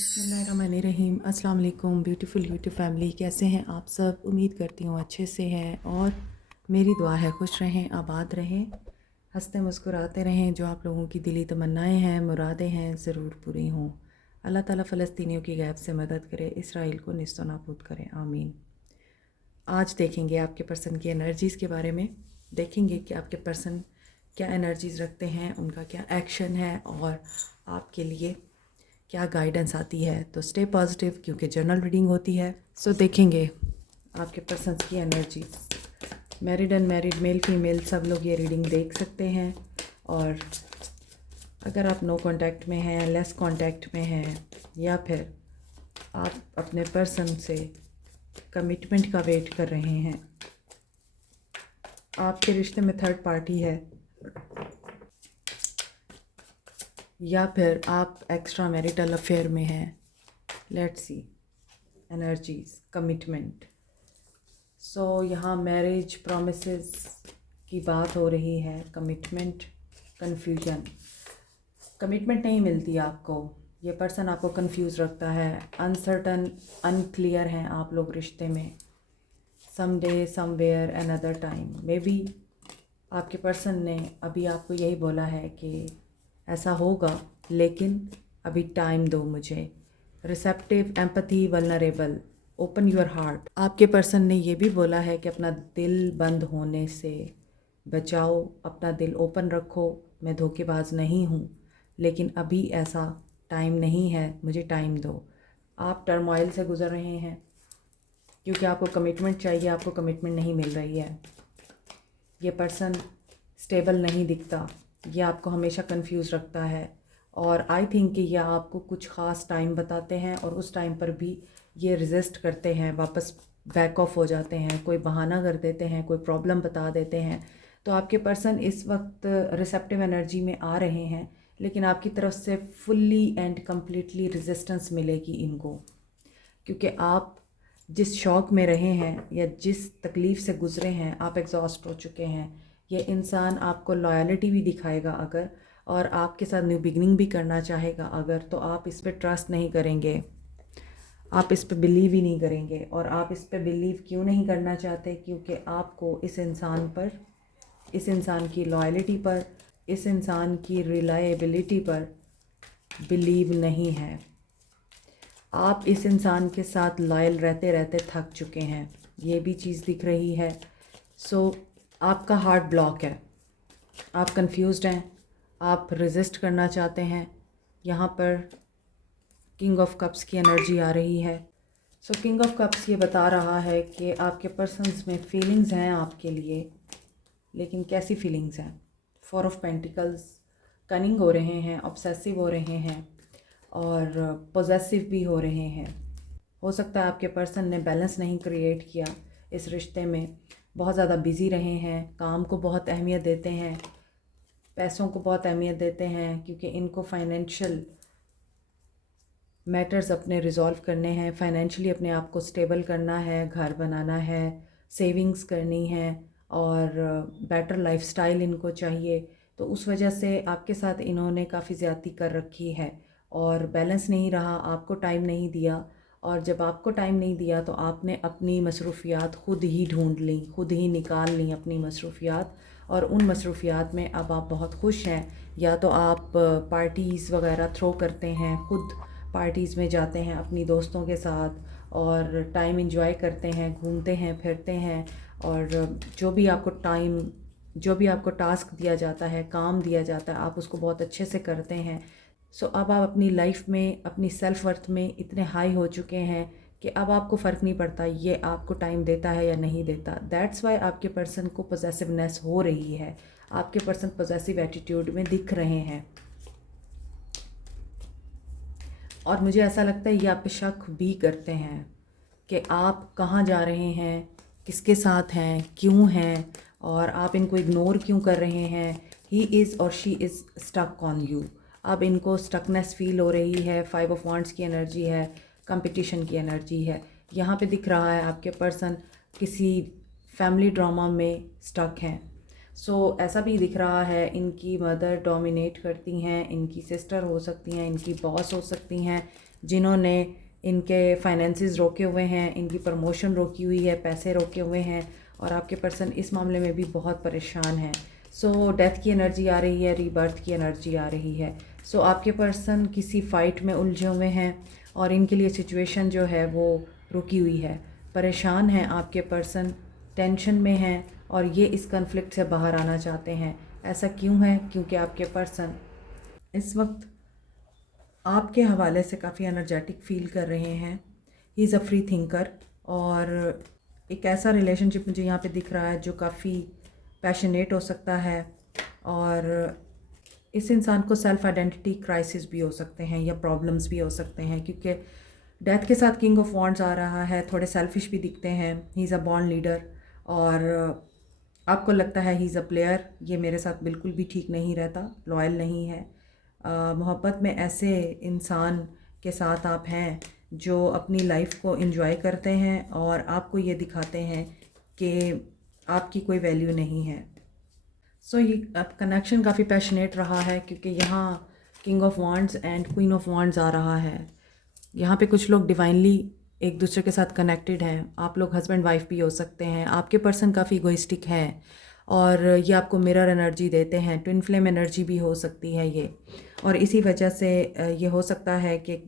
बिस्मिल्लाहिर्रहमानिर्रहीम। अस्सलाम वालेकुम ब्यूटीफुल यूट्यूब फैमिली, कैसे हैं आप सब? उम्मीद करती हूँ अच्छे से हैं और मेरी दुआ है खुश रहें, आबाद रहें, हंसते मुस्कुराते रहें। जो आप लोगों की दिली तमन्नाएं हैं, मुरादें हैं, ज़रूर पूरी हों। अल्लाह ताला फ़लस्तीनियों की गैब से मदद करे, इसराइल को निस्तो नाबूद करें, आमीन। आज देखेंगे आपके पर्सन की एनर्जीज़ के बारे में। देखेंगे कि आपके पर्सन क्या एनर्जीज़ रखते हैं, उनका क्या एक्शन है और आपके लिए क्या गाइडेंस आती है। तो स्टे पॉजिटिव क्योंकि जर्नल रीडिंग होती है। सो देखेंगे आपके पर्सन्स की energy. Married unmarried, male female, सब लोग ये रीडिंग देख सकते हैं। और अगर आप नो कांटेक्ट में हैं, लेस कांटेक्ट में हैं, या फिर आप अपने पर्सन से कमिटमेंट का वेट कर रहे हैं, आपके रिश्ते में थर्ड पार्टी है, या फिर आप एक्स्ट्रा मैरिटल अफेयर में हैं, लेट्स सी एनर्जीज, कमिटमेंट। सो यहाँ मैरिज प्रॉमिसेस की बात हो रही है। कमिटमेंट, कन्फ्यूजन, कमिटमेंट नहीं मिलती आपको। ये पर्सन आपको कंफ्यूज रखता है, अनसर्टन, अनक्लियर हैं आप लोग रिश्ते में। Someday, somewhere, another time, maybe आपके पर्सन ने अभी आपको यही बोला है कि ऐसा होगा, लेकिन अभी टाइम दो मुझे। Receptive, empathy, vulnerable, open your heart. आपके पर्सन ने ये भी बोला है कि अपना दिल बंद होने से बचाओ, अपना दिल ओपन रखो। मैं धोखेबाज नहीं हूँ, लेकिन अभी ऐसा टाइम नहीं है, मुझे टाइम दो। आप टर्मोइल से गुज़र रहे हैं क्योंकि आपको कमिटमेंट चाहिए, आपको कमिटमेंट नहीं मिल रही है। ये पर्सन स्टेबल नहीं दिखता, ये आपको हमेशा कंफ्यूज रखता है। और आई थिंक कि यह आपको कुछ ख़ास टाइम बताते हैं और उस टाइम पर भी ये रेजिस्ट करते हैं, वापस बैक ऑफ हो जाते हैं, कोई बहाना कर देते हैं, कोई प्रॉब्लम बता देते हैं। तो आपके पर्सन इस वक्त रिसेप्टिव एनर्जी में आ रहे हैं, लेकिन आपकी तरफ से फुल्ली एंड कम्प्लीटली रेजिस्टेंस मिलेगी इनको, क्योंकि आप जिस शौक़ में रहे हैं या जिस तकलीफ़ से गुज़रे हैं, आप एग्जॉस्ट हो चुके हैं। ये इंसान आपको लॉयल्टी भी दिखाएगा अगर, और आपके साथ न्यू बिगनिंग भी करना चाहेगा अगर, तो आप इस पर ट्रस्ट नहीं करेंगे, आप इस पे बिलीव ही नहीं करेंगे। और आप इस पे बिलीव क्यों नहीं करना चाहते? क्योंकि आपको इस इंसान पर, इस इंसान की लॉयल्टी पर, इस इंसान की रिलायबिलिटी पर बिलीव नहीं है। आप इस इंसान के साथ लॉयल रहते रहते थक चुके हैं, ये भी चीज़ दिख रही है। सो आपका हार्ट ब्लॉक है, आप कंफ्यूज्ड हैं, आप रेजिस्ट करना चाहते हैं। यहाँ पर किंग ऑफ कप्स की एनर्जी आ रही है। सो किंग ऑफ कप्स ये बता रहा है कि आपके पर्सन्स में फीलिंग्स हैं आपके लिए, लेकिन कैसी फीलिंग्स हैं? फोर ऑफ पेंटिकल्स, कनिंग हो रहे हैं, ऑब्सेसिव हो रहे हैं और पॉजेसिव भी हो रहे हैं। हो सकता है आपके पर्सन ने बैलेंस नहीं क्रिएट किया इस रिश्ते में, बहुत ज़्यादा बिज़ी रहे हैं, काम को बहुत अहमियत देते हैं, पैसों को बहुत अहमियत देते हैं, क्योंकि इनको फाइनेंशियल मैटर्स अपने रिजॉल्व करने हैं, फाइनेंशियली अपने आप को स्टेबल करना है, घर बनाना है, सेविंग्स करनी है और बेटर लाइफस्टाइल इनको चाहिए। तो उस वजह से आपके साथ इन्होंने काफ़ी ज़्यादती कर रखी है और बैलेंस नहीं रहा, आपको टाइम नहीं दिया। और जब आपको टाइम नहीं दिया तो आपने अपनी मसरूफ़ियात ख़ुद ही ढूंढ ली, ख़ुद ही निकाल ली अपनी मसरूफ़ियात। और उन मसरूफ़ियात में अब आप बहुत खुश हैं, या तो आप पार्टीज़ वगैरह थ्रो करते हैं, ख़ुद पार्टीज़ में जाते हैं अपनी दोस्तों के साथ और टाइम एंजॉय करते हैं, घूमते हैं, फिरते हैं। और जो भी आपको टास्क दिया जाता है, काम दिया जाता है, आप उसको बहुत अच्छे से करते हैं। सो अब आप अपनी लाइफ में, अपनी सेल्फ वर्थ में इतने हाई हो चुके हैं कि अब आपको फ़र्क नहीं पड़ता ये आपको टाइम देता है या नहीं देता। दैट्स वाई आपके पर्सन को पॉजेसिवनेस हो रही है, आपके पर्सन पॉजेसिव एटीट्यूड में दिख रहे हैं। और मुझे ऐसा लगता है ये आप पे शक भी करते हैं कि आप कहाँ जा रहे हैं, किसके साथ हैं, क्यों हैं, और आप इनको इग्नोर क्यों कर रहे हैं। ही इज़ और she is stuck on you. अब इनको स्टकनेस फील हो रही है। 5 ऑफ वांड्स की एनर्जी है, कंपटीशन की एनर्जी है। यहाँ पे दिख रहा है आपके पर्सन किसी फैमिली ड्रामा में स्टक हैं। सो ऐसा भी दिख रहा है इनकी मदर डोमिनेट करती हैं, इनकी सिस्टर हो सकती हैं, इनकी बॉस हो सकती हैं, जिन्होंने इनके फाइनेंसेस रोके हुए हैं, इनकी प्रमोशन रोकी हुई है, पैसे रोके हुए हैं, और आपके पर्सन इस मामले में भी बहुत परेशान है। सो डेथ की एनर्जी आ रही है, रीबर्थ की एनर्जी आ रही है। सो आपके पर्सन किसी फ़ाइट में उलझे हुए हैं और इनके लिए सिचुएशन जो है वो रुकी हुई है। परेशान हैं आपके पर्सन, टेंशन में हैं, और ये इस कन्फ्लिक्ट से बाहर आना चाहते हैं। ऐसा क्यों है? क्योंकि आपके पर्सन इस वक्त आपके हवाले से काफ़ी एनर्जेटिक फील कर रहे हैं। He is a free thinker, और एक ऐसा रिलेशनशिप मुझे यहाँ पे दिख रहा है जो काफ़ी पैशनेट हो सकता है, और इस इंसान को सेल्फ आइडेंटिटी क्राइसिस भी हो सकते हैं या प्रॉब्लम्स भी हो सकते हैं, क्योंकि डेथ के साथ किंग ऑफ वॉन्ड्स आ रहा है। थोड़े सेल्फिश भी दिखते हैं। He is a born leader, और आपको लगता है ही इज़ अ प्लेयर। ये मेरे साथ बिल्कुल भी ठीक नहीं रहता, लॉयल नहीं है। मोहब्बत में ऐसे इंसान के साथ आप हैं जो अपनी लाइफ को एंजॉय करते हैं और आपको ये दिखाते हैं कि आपकी कोई वैल्यू नहीं है। सो ये कनेक्शन काफ़ी पैशनेट रहा है, क्योंकि यहाँ king of wands and queen of wands आ रहा है। यहाँ पे कुछ लोग डिवाइनली एक दूसरे के साथ कनेक्टेड हैं। आप लोग हस्बैंड वाइफ भी हो सकते हैं। आपके पर्सन काफ़ी इगोइस्टिक हैं और ये आपको मिरर एनर्जी देते हैं। ट्विन फ्लेम एनर्जी भी हो सकती है ये, और इसी वजह से ये हो सकता है कि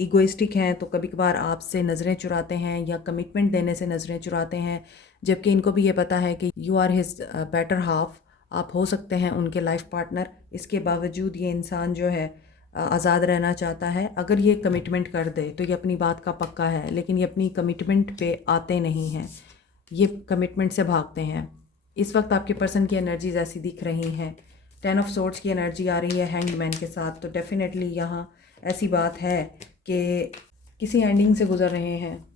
इगोइस्टिक हैं तो कभी कभार आपसे नज़रें चुराते हैं या कमिटमेंट देने से नज़रें चुराते हैं, जबकि इनको भी ये पता है कि you are his better half, आप हो सकते हैं उनके लाइफ पार्टनर। इसके बावजूद ये इंसान जो है आज़ाद रहना चाहता है। अगर ये कमिटमेंट कर दे तो ये अपनी बात का पक्का है, लेकिन ये अपनी कमिटमेंट पे आते नहीं हैं, ये कमिटमेंट से भागते हैं। इस वक्त आपके पर्सन की एनर्जीज ऐसी दिख रही हैं। 10 ऑफ सोर्ड्स की एनर्जी आ रही है हैंग्ड मैन के साथ, तो डेफिनेटली यहाँ ऐसी बात है कि किसी एंडिंग से गुज़र रहे हैं,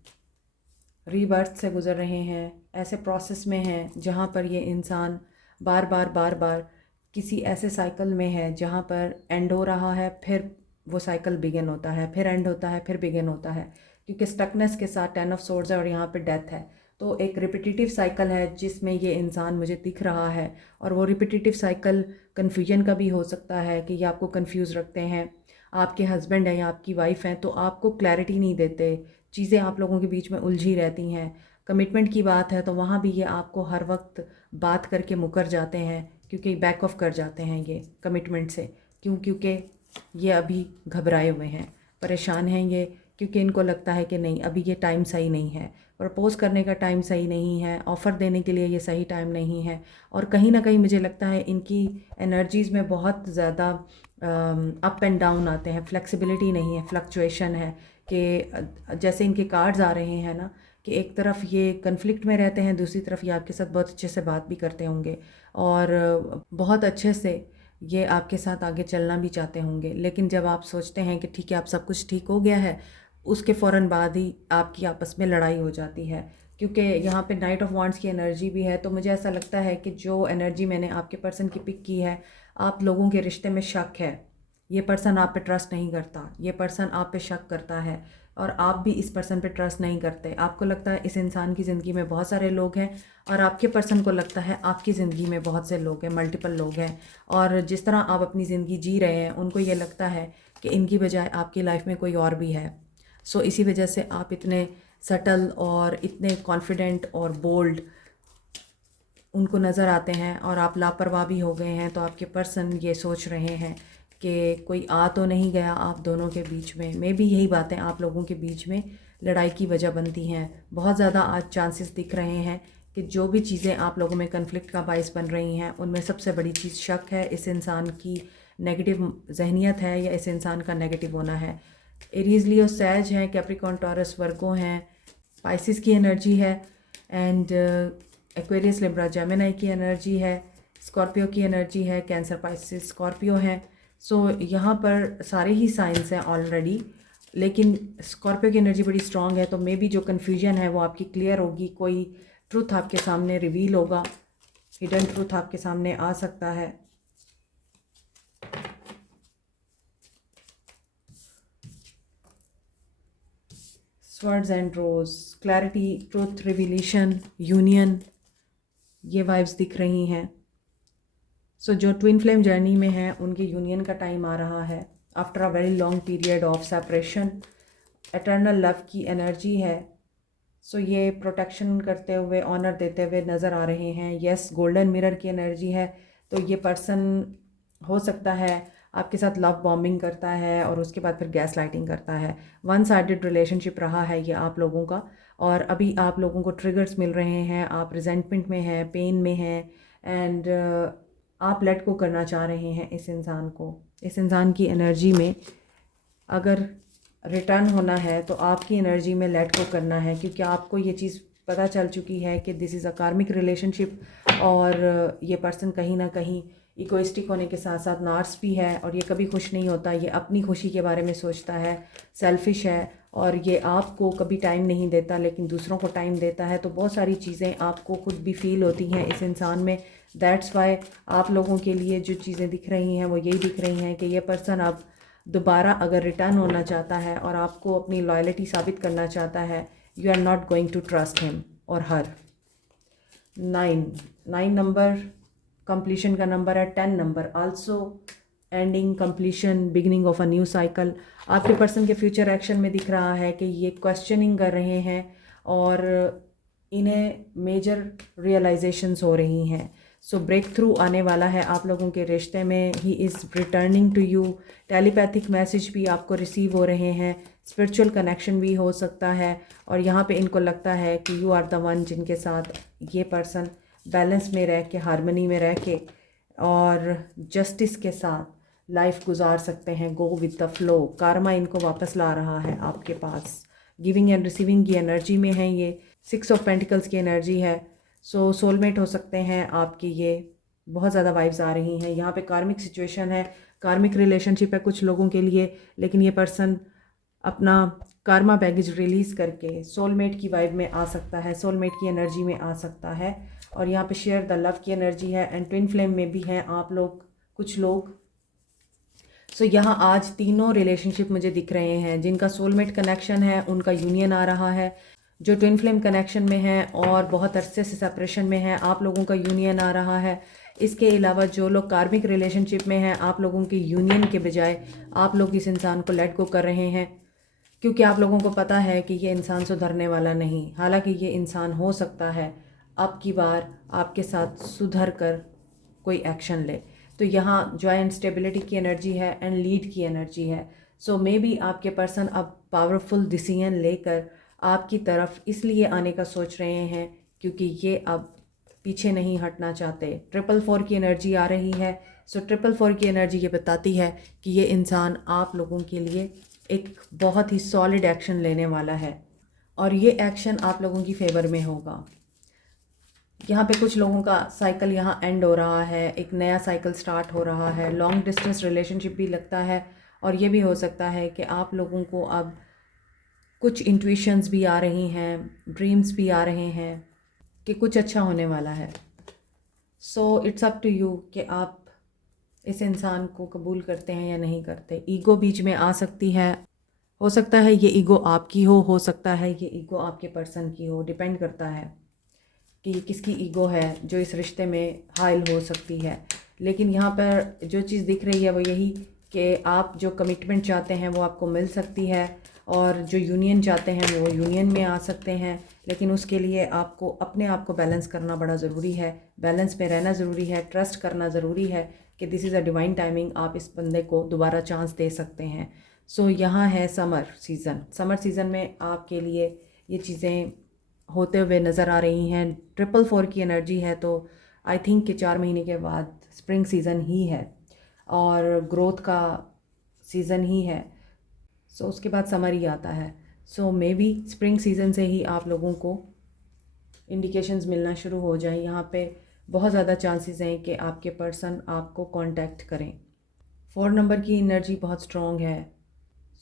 रीबर्थ से गुज़र रहे हैं, ऐसे प्रोसेस में हैं जहाँ पर ये इंसान बार बार किसी ऐसे साइकिल में है जहाँ पर एंड हो रहा है, फिर वो साइकिल बिगिन होता है, फिर एंड होता है, फिर बिगिन होता है, क्योंकि स्टकनेस के साथ 10 ऑफ सोर्ड्स है और यहाँ पे डेथ है। तो एक रिपीटिटिव साइकिल है जिसमें ये इंसान मुझे दिख रहा है, और वो रिपीटिटिव साइकिल कन्फ्यूजन का भी हो सकता है कि ये आपको कन्फ्यूज़ रखते हैं। आपके हस्बैंड हैं या आपकी वाइफ हैं तो आपको क्लैरिटी नहीं देते, चीज़ें आप लोगों के बीच में उलझी रहती हैं। कमिटमेंट की बात है तो वहाँ भी ये आपको हर वक्त बात करके मुकर जाते हैं, क्योंकि बैक ऑफ कर जाते हैं ये कमिटमेंट से। क्योंकि ये अभी घबराए हुए हैं, परेशान हैं ये, क्योंकि इनको लगता है कि नहीं, अभी ये टाइम सही नहीं है, प्रपोज़ करने का टाइम सही नहीं है, ऑफ़र देने के लिए ये सही टाइम नहीं है। और कहीं ना कहीं मुझे लगता है इनकी एनर्जीज़ में बहुत ज़्यादा अप एंड डाउन आते हैं, फ्लेक्सिबिलिटी नहीं है, फ्लक्चुएशन है। कि जैसे इनके कार्ड्स आ रहे हैं ना, कि एक तरफ ये कन्फ्लिक्ट में रहते हैं, दूसरी तरफ ये आपके साथ बहुत अच्छे से बात भी करते होंगे और बहुत अच्छे से ये आपके साथ आगे चलना भी चाहते होंगे। लेकिन जब आप सोचते हैं कि ठीक है अब सब कुछ ठीक हो गया है, उसके फ़ौरन बाद ही आपकी आपस में लड़ाई हो जाती है, क्योंकि यहाँ पे नाइट ऑफ वांड्स की एनर्जी भी है। तो मुझे ऐसा लगता है कि जो एनर्जी मैंने आपके पर्सन की पिक की है, आप लोगों के रिश्ते में शक है, ये पर्सन आप पे ट्रस्ट नहीं करता, ये पर्सन आप पे शक करता है, और आप भी इस पर्सन पे ट्रस्ट नहीं करते। आपको लगता है इस इंसान की ज़िंदगी में बहुत सारे लोग हैं, और आपके पर्सन को लगता है आपकी ज़िंदगी में बहुत से लोग हैं, मल्टीपल लोग हैं। और जिस तरह आप अपनी ज़िंदगी जी रहे हैं, उनको ये लगता है कि इनकी बजाय आपकी लाइफ में कोई और भी है। सो इसी वजह से आप इतने सटल और इतने कॉन्फिडेंट और बोल्ड उनको नज़र आते हैं, और आप लापरवाह भी हो गए हैं। तो आपके पर्सन ये सोच रहे हैं कि कोई आ तो नहीं गया आप दोनों के बीच में। मे भी यही बातें आप लोगों के बीच में लड़ाई की वजह बनती हैं। बहुत ज़्यादा आज चांसेस दिख रहे हैं कि जो भी चीज़ें आप लोगों में कन्फ्लिक्ट का बायस बन रही हैं, उनमें सबसे बड़ी चीज़ शक है, इस इंसान की नेगेटिव जहनीत है या इस इंसान का नेगेटिव होना है। एरीज लियो सैज हैं, कैप्रिकॉर्न टॉरस वर्गो हैं, पाइसिस की एनर्जी है, एंड एक्वेरियस लिब्रा जेमिनी की एनर्जी है, स्कॉर्पियो की एनर्जी है, कैंसर पाइसिस स्कॉर्पियो है। सो यहाँ पर सारे ही साइंस हैं ऑलरेडी, लेकिन स्कॉर्पियो की एनर्जी बड़ी स्ट्रॉन्ग है। तो मे बी जो कन्फ्यूजन है वो आपकी क्लियर होगी, कोई ट्रूथ आपके सामने रिवील होगा, हिडन ट्रूथ आपके सामने आ सकता है। Swords and rose, clarity, truth, revelation, union, ये वाइब्स दिख रही हैं। सो जो ट्विन फ्लेम जर्नी में है उनके यूनियन का टाइम आ रहा है। After a very long period of separation, eternal love की एनर्जी है। सो ये प्रोटेक्शन करते हुए, ऑनर देते हुए नज़र आ रहे हैं। यस, गोल्डन मिरर की एनर्जी है। तो ये पर्सन हो सकता है आपके साथ लव बॉम्बिंग करता है और उसके बाद फिर गैस लाइटिंग करता है। वन साइडेड रिलेशनशिप रहा है ये आप लोगों का, और अभी आप लोगों को ट्रिगर्स मिल रहे हैं, आप रिजेंटमेंट में हैं, पेन में हैं, एंड आप लेट गो करना चाह रहे हैं इस इंसान को। इस इंसान की एनर्जी में अगर रिटर्न होना है तो आपकी एनर्जी में लेट गो करना है, क्योंकि आपको ये चीज़ पता चल चुकी है कि दिस इज़ अ कार्मिक रिलेशनशिप, और ये पर्सन कहीं ना कहीं इगोइस्टिक होने के साथ साथ नार्स भी है, और ये कभी खुश नहीं होता। ये अपनी खुशी के बारे में सोचता है, सेल्फिश है, और ये आपको कभी टाइम नहीं देता लेकिन दूसरों को टाइम देता है। तो बहुत सारी चीज़ें आपको खुद भी फील होती हैं इस इंसान में। दैट्स वाई आप लोगों के लिए जो चीज़ें दिख रही हैं वो यही दिख रही हैं कि ये पर्सन अब दोबारा अगर रिटर्न होना चाहता है और आपको अपनी लॉयल्टी साबित करना चाहता है, you are not going to trust him और हर। 9 नंबर कंप्लीशन का नंबर है। 10 number also ending, completion, beginning of a new cycle. आपके पर्सन के फ्यूचर एक्शन में दिख रहा है कि ये क्वेश्चनिंग कर रहे हैं और इन्हें मेजर रियलाइजेशंस हो रही हैं। सो ब्रेक थ्रू आने वाला है आप लोगों के रिश्ते में। He is returning to you. Telepathic message भी आपको रिसीव हो रहे हैं, स्पिरिचुअल कनेक्शन भी हो सकता है, और यहाँ पे इनको लगता है कि यू आर द वन जिनके साथ ये पर्सन बैलेंस में रह के, हारमनी में रह के और जस्टिस के साथ लाइफ गुजार सकते हैं। Go with the flow. Karma इनको वापस ला रहा है आपके पास। गिविंग एंड रिसीविंग की एनर्जी में है ये। 6 ऑफ पेंटिकल्स की एनर्जी है। सो सोलमेट हो सकते हैं आपकी। ये बहुत ज़्यादा वाइब्स आ रही हैं। यहाँ पे कार्मिक सिचुएशन है, कार्मिक रिलेशनशिप है कुछ लोगों के लिए, लेकिन ये पर्सन अपना कार्मा बैगेज रिलीज़ करके सोलमेट की वाइब में आ सकता है, सोलमेट की एनर्जी में आ सकता है। और यहाँ पे शेयर द लव की एनर्जी है, एंड ट्विन फ्लेम में भी हैं आप लोग, कुछ लोग। सो यहाँ आज तीनों रिलेशनशिप मुझे दिख रहे हैं। जिनका सोलमेट कनेक्शन है उनका यूनियन आ रहा है, जो ट्विन फ्लेम कनेक्शन में है और बहुत अरसे से सेपरेशन में है, आप लोगों का यूनियन आ रहा है। इसके अलावा जो लोग कार्मिक रिलेशनशिप में हैं, आप लोगों के यूनियन के बजाय आप लोग इस इंसान को लेट गो कर रहे हैं, क्योंकि आप लोगों को पता है कि ये इंसान सुधरने वाला नहीं। हालांकि ये इंसान हो सकता है अब की बार आपके साथ सुधर कर कोई एक्शन ले। तो यहाँ जॉय एंड स्टेबिलिटी की एनर्जी है, एंड लीड की एनर्जी है। सो मे बी आपके पर्सन अब पावरफुल डिसीजन लेकर आपकी तरफ इसलिए आने का सोच रहे हैं क्योंकि ये अब पीछे नहीं हटना चाहते। 444 की एनर्जी आ रही है। सो 444 की एनर्जी ये बताती है कि ये इंसान आप लोगों के लिए एक बहुत ही सॉलिड एक्शन लेने वाला है, और ये एक्शन आप लोगों की फेवर में होगा। यहाँ पे कुछ लोगों का साइकिल यहाँ एंड हो रहा है, एक नया साइकिल स्टार्ट हो रहा है। लॉन्ग डिस्टेंस रिलेशनशिप भी लगता है, और ये भी हो सकता है कि आप लोगों को अब कुछ इंट्यूशंस भी आ रही हैं, ड्रीम्स भी आ रहे हैं कि कुछ अच्छा होने वाला है। So it's up to you कि आप इस इंसान को कबूल करते हैं या नहीं करते। ईगो बीच में आ सकती है, हो सकता है ये ईगो आपकी हो सकता है ये ईगो आपके पर्सन की हो। डिपेंड करता है कि ये किसकी ईगो है जो इस रिश्ते में हाइल हो सकती है। लेकिन यहाँ पर जो चीज़ दिख रही है वो यही कि आप जो कमिटमेंट चाहते हैं वो आपको मिल सकती है, और जो यूनियन चाहते हैं वो यूनियन में आ सकते हैं। लेकिन उसके लिए आपको अपने आप को बैलेंस करना बड़ा ज़रूरी है, बैलेंस में रहना ज़रूरी है, ट्रस्ट करना ज़रूरी है कि this is a divine timing, आप इस बंदे को दोबारा चांस दे सकते हैं। सो यहाँ है समर सीज़न। समर सीज़न में आपके लिए ये चीज़ें होते हुए नज़र आ रही हैं। 444 की एनर्जी है, तो आई थिंक कि 4 महीने के बाद स्प्रिंग सीज़न ही है और ग्रोथ का सीज़न ही है। सो उसके बाद समर ही आता है। सो मे बी स्प्रिंग सीज़न से ही आप लोगों को इंडिकेशंस मिलना शुरू हो जाए। यहाँ पे बहुत ज़्यादा चांसेस हैं कि आपके पर्सन आपको कांटेक्ट करें। 4 नंबर की एनर्जी बहुत स्ट्रॉन्ग है।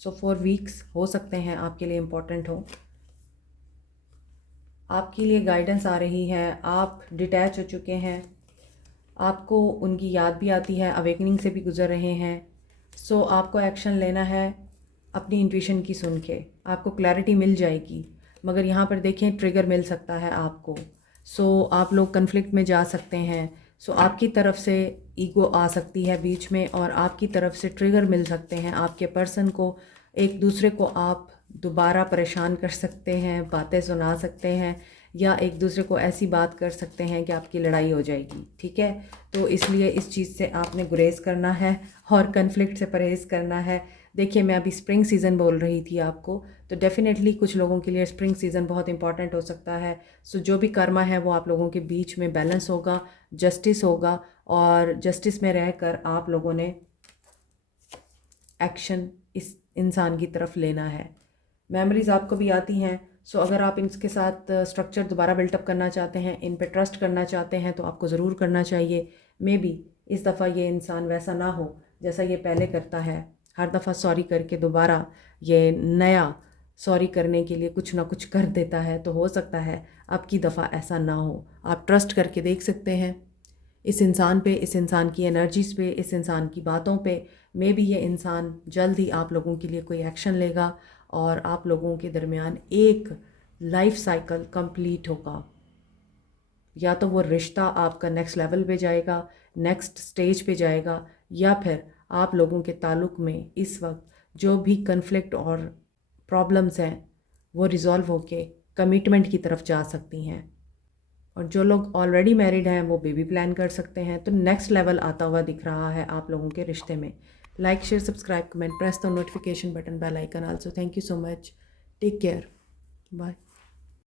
सो 4 वीक्स हो सकते हैं आपके लिए इम्पोर्टेंट हो। आपके लिए गाइडेंस आ रही है, आप डिटैच हो चुके हैं, आपको उनकी याद भी आती है, अवेकनिंग से भी गुजर रहे हैं। सो आपको एक्शन लेना है अपनी इंट्यूशन की सुन के, आपको क्लैरिटी मिल जाएगी। मगर यहाँ पर देखें ट्रिगर मिल सकता है आपको। सो आप लोग कन्फ्लिक्ट में जा सकते हैं। सो आपकी तरफ से ईगो आ सकती है बीच में और आपकी तरफ से ट्रिगर मिल सकते हैं। आपके पर्सन को, एक दूसरे को आप दोबारा परेशान कर सकते हैं, बातें सुना सकते हैं, या एक दूसरे को ऐसी बात कर सकते हैं कि आपकी लड़ाई हो जाएगी। ठीक है, तो इसलिए इस चीज़ से आपने गुरेज करना है और कन्फ्लिक्ट से परहेज़ करना है। देखिए, मैं अभी स्प्रिंग सीज़न बोल रही थी आपको, तो डेफ़िनेटली कुछ लोगों के लिए स्प्रिंग सीज़न बहुत इंपॉर्टेंट हो सकता है। सो जो भी कर्मा है वो आप लोगों के बीच में बैलेंस होगा, जस्टिस होगा, और जस्टिस में रहकर आप लोगों ने एक्शन इस इंसान की तरफ लेना है। मेमोरीज़ आपको भी आती हैं, सो अगर आप इनके साथ स्ट्रक्चर दोबारा बिल्टअप करना चाहते हैं, इन पे ट्रस्ट करना चाहते हैं, तो आपको ज़रूर करना चाहिए। मे बी इस दफ़ा ये इंसान वैसा ना हो जैसा ये पहले करता है, हर दफ़ा सॉरी करके दोबारा ये नया सॉरी करने के लिए कुछ ना कुछ कर देता है। तो हो सकता है अब की दफ़ा ऐसा ना हो। आप ट्रस्ट करके देख सकते हैं इस इंसान पे, इस इंसान की एनर्जीज़ पे, इस इंसान की बातों पे। मे बी ये इंसान जल्द ही आप लोगों के लिए कोई एक्शन लेगा और आप लोगों के दरमियान एक लाइफ साइकिल कंप्लीट होगा। या तो वो रिश्ता आपका नेक्स्ट लेवल पे जाएगा, नेक्स्ट स्टेज पे जाएगा, या फिर आप लोगों के ताल्लुक़ में इस वक्त जो भी कन्फ्लिक्ट और प्रॉब्लम्स हैं वो रिज़ॉल्व होके कमिटमेंट की तरफ जा सकती हैं। और जो लोग ऑलरेडी मैरिड हैं वो बेबी प्लान कर सकते हैं। तो नेक्स्ट लेवल आता हुआ दिख रहा है आप लोगों के रिश्ते में। Like, share, subscribe, comment, press the notification button, bell icon also. Thank you so much, take care, bye.